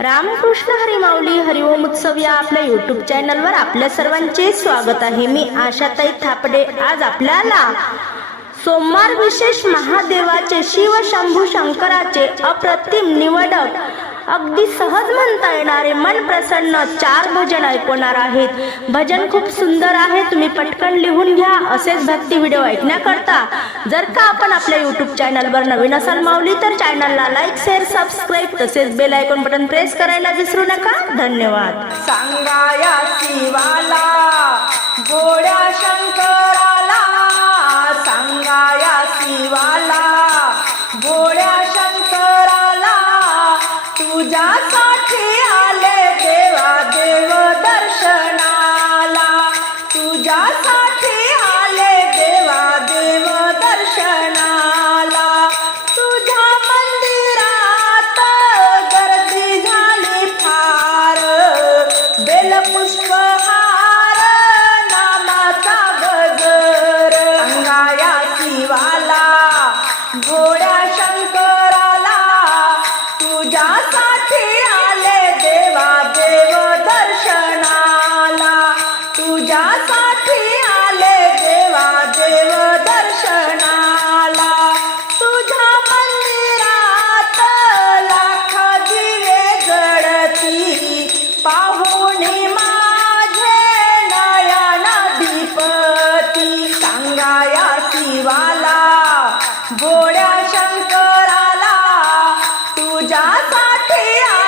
रामकृष्ण हरिमाऊली हरिओम उत्सव या आपल्या युट्यूब चॅनलवर आपल्या सर्वांचे स्वागत आहे. मी आशाताई थापडे. आज आपल्याला सोमवार विशेष महादेवाचे शिव शंभू शंकराचे अप्रतिम निवडक अगदी सहज म्हणता येणारे मन प्रसन्न चार भजन ऐकवणार आहेत. भजन खूप सुंदर आहे तुम्ही पटकन लिहून घ्या असेच भक्ती व्हिडिओ ऐकण्याकरता. जर का आपण आपल्या युट्यूब चॅनलवर नवीन असाल माऊली तर चॅनलला लाईक शेअर सबस्क्राईब तसेच बेल आयकॉन बटन प्रेस करायला विसरू नका. धन्यवाद. सांगाया शिवाला गोड्या शंकराला. सांगाया शिवाला गोड्या காற்று I'm not here.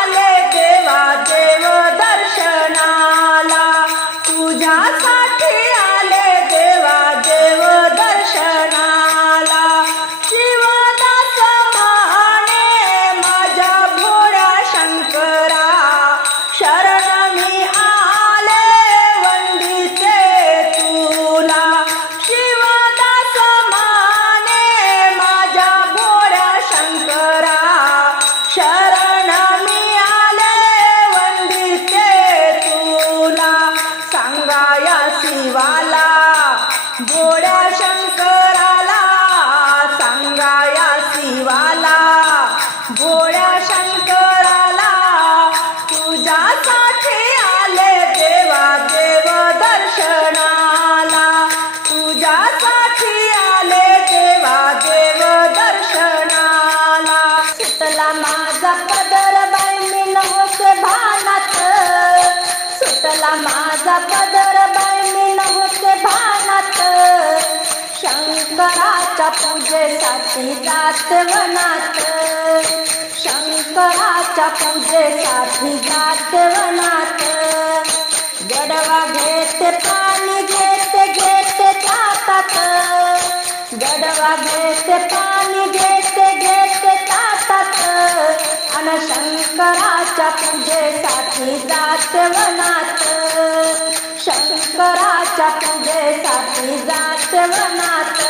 माझा पदर बाई मी नव्हते भानात शंकराच्या पूजेसाठी जात वनात. शंकराच्या पूजेसाठी जात वनात. गडवा घेते पाणी घेते घेते जातात. गडवा घेते पाणी शंकराच्या पूजेसाठी जात वनात. शंकराच्या पूजेसाठी जात वनात.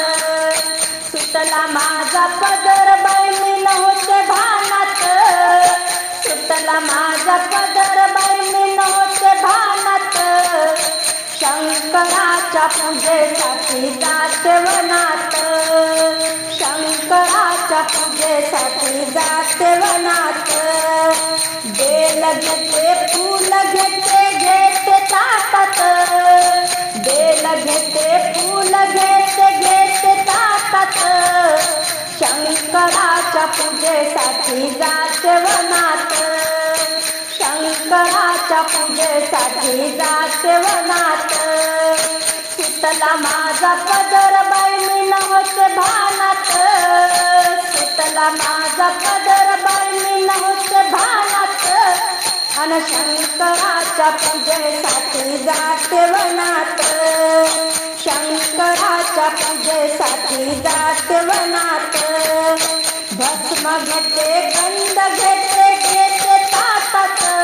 सुतला माझा पदर बाई मी नव्हते भानात. सुतला माझा पदर बाई मी नव्हते भानात. शंकराच्या पूजेसाठी जात वनात. शंकराच्या पूजेसाठी जाते वनात. बेल घेते फूल घेते घेते ताटात. बेल घेते फूल घेते घेते ताटात. शंकराच्या पूजेसाठी जात वनात. शंकराच्या पूजेसाठी जाते वनात. सुटला माझा पदर बाई मी नव्हते भानात. सुटला माझा पदर बाई मी नव्हते भानात. अन शंकराच्या पूजेसाठी जाते वनात. शंकराच्या पूजेसाठी जाते वनात. भस्म घेते गंध घेते घेते तातात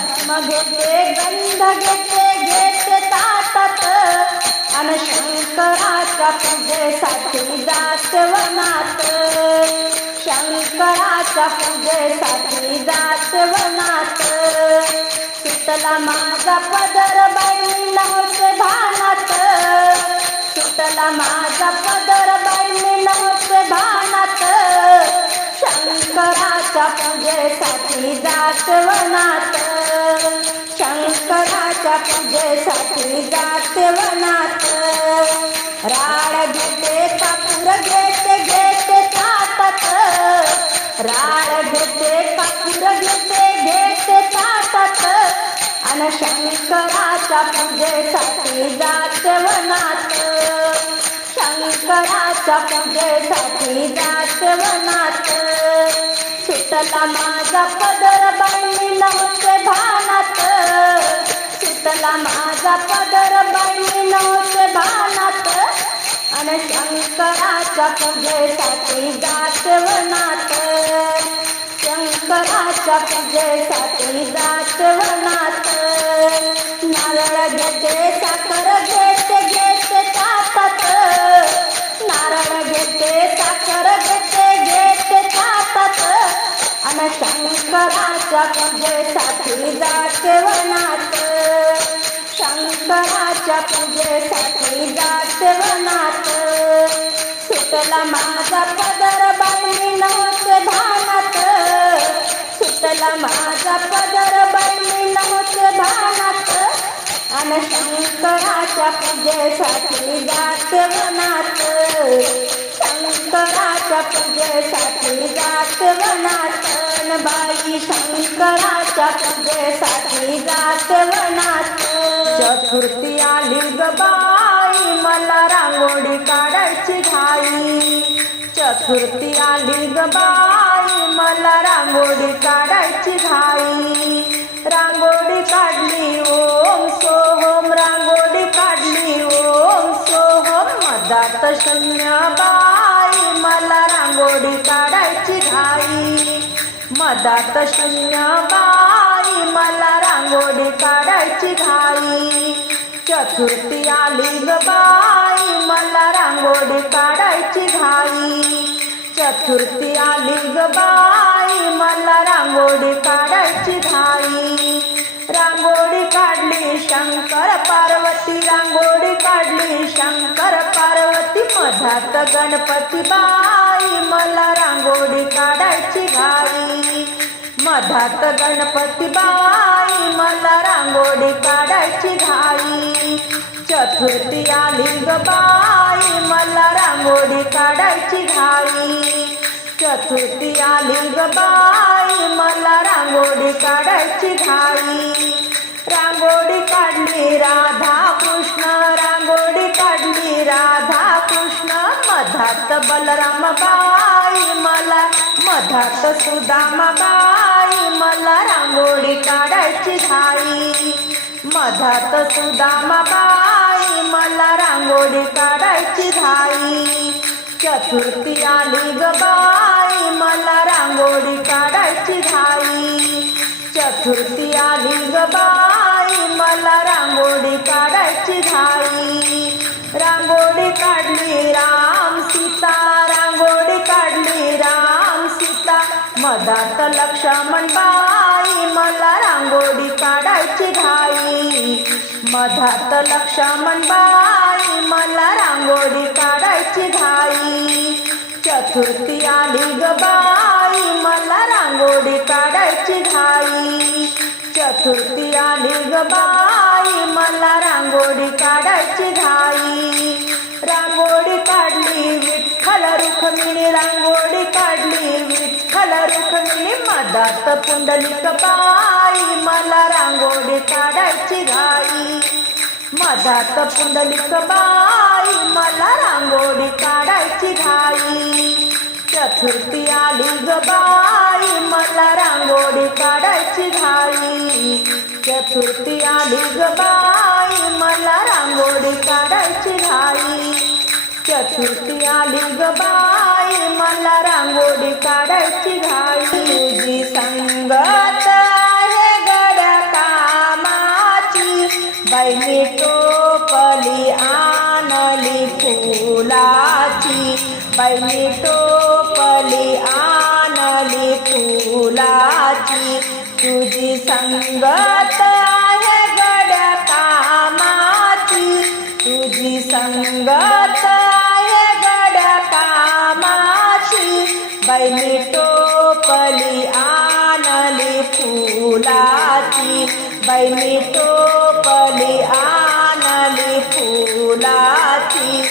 भस्म घेते गंध घेते घेते तातात अन शंकराच्या पूजेसाठी जात वनात शंकराच्या पूजेसाठी जात वनात सुटला माझा पदर बाई नव्हते भानात मला माझा पदर बाई मी नव्हते भानात. शंकराच्या पूजेसाठी जात वनात. शंकराच्या पूजेसाठी जात वनात. राड घेते कापूर घेते घेते ताटात. राड घेते कापूर घेते घेते ताटात. अन शंकराच्या पूजेसाठी जात वनात. शंकराच्या पूजेसाठी जात वनात सुटला माझा पदर बाई नव्हते भानात. सुटला माझा पदर बाई नव्हते भानात. आणि शंकराच्या पूजेसाठी जात वनात. शंकराच्या पूजेसाठी जात वनात. नारळ घेते साखर घेते शंकराच्या पूजेसाठी जात वनात. शंकराच्या पूजेसाठी जात वनात. सुटला माझा पदर बाई नव्हते भानात. सुटला माझा पदर बाई नव्हते भानात. भगवान शंकराच्या पूजेसाठी जाते वनात. शंकराच्या पूजेसाठी जाते वनात. बाई शंकराच्या पूजेसाठी जाते वनात. चतुर्थी आली ग बाई मला रांगोळी काढ चतुर्थी आली ग बाई मला रांगोळी काढायची घाई. रांगोळी काढली ओम सोहम रांगोळी काढली ओम सोहम. मदात शून्य बाई मला रांगोळी काढायची घाई. मदात शून्य बाई मला रांगोळी काढायची घाई. चतुर्थी आली ग बाई. मला रांगोळी काढायची घाई. चतुर्थी आली ग बाई. मला रांगोळी काढायची घाई. रांगोळी काढली शंकर पार्वती. रांगोळी काढली शंकर पार्वती. मधात गणपती बाई. मला रांगोळी काढायची घाई. मधात गणपती बाई. मला रांगोळी काढायची घाई. चतुर्थी आली ग बाई मला रांगोळी काढायची घाई. चतुर्थी आली ग बाई मला रांगोळी काढायची घाई. रांगोळी काढली राधा कृष्ण रांगोळी काढली राधा कृष्ण मधात बलराम बाई मला मधात सुदामा बाई मला रांगोळी काढायची घाई. मधात सुदामा बाई मला रांगोळी काढायची घाई. चतुर्थी आली ग बाई मला रांगोळी काढायची घाई. चतुर्थी आली ग बाई मला रांगोळी काढायची घाई. रांगोळी काढली राम सीता रांगोळी काढली राम सीता. मदात लक्ष्मण बाई मला रांगोळी काढायची घाई. मधात लक्ष्मण बाई मला रांगोळी काढायची घाई. चतुर्थी आली ग बाई मला रांगोळी काढायची घाई. चतुर्थी आली ग बाई मला रांगोळी काढायची घाई. रांगोळी काढली विठ्ठल रुक्मिणी रांगोळी काढली विठ्ठल रुक्मिणी मदात पुंडलिक बाई मला रांगोळी काढायची घाई. मदात पुंडलिक बाई मला रांगोळी काढायची घाई. चतुर्थी आली ग बाई. मला रांगोळी काढायची घाई. चतुर्थी आली ग बाई. मला रांगोळी काढायची घाई. चतुर्थी आली ग बाई. मला रांगोळी काढायची घाई. तुझी संगत हे गड्या कामाची. बैनी टोपली आणली फुलाची. बैनी टोपली आणली फुलाची. तुझी संगत बैनी टोपली आणली फुलाची.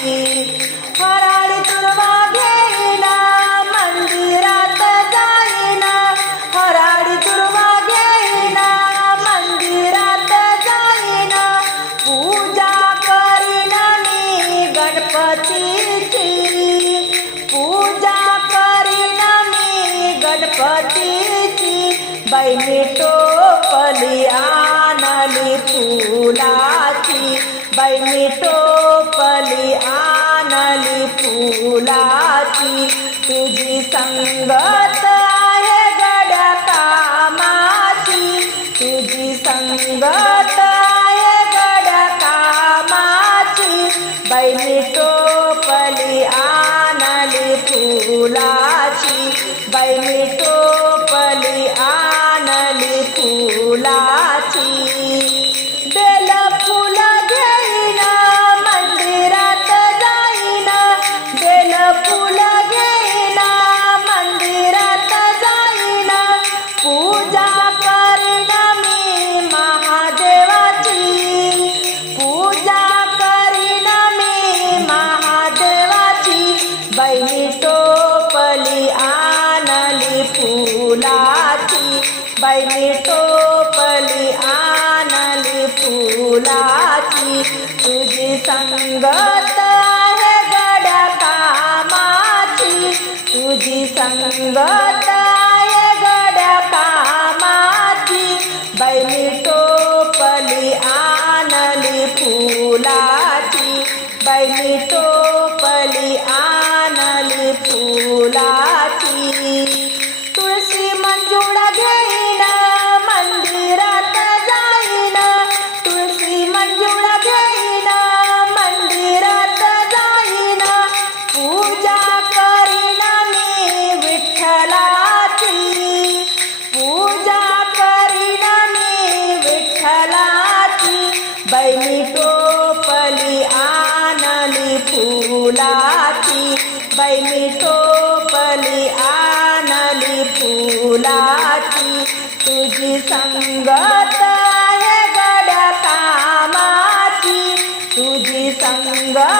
फराळ तुरवा घेईना मंदिरात जाईना. फराळ तुरवा घेईना मंदिरात जाईना. पूजा करीना मी गणपतीची. पूजा करीना मी गणपतीची. बैनी टो बैनी टोपली आनली फुलाची. तुझी संगत आहे गड्या कामाची तुझी संगत आहे गड्या कामाची बैनी टोपली आनली फुला ಚಂದ संगत हे गड कामाची तुझी संगत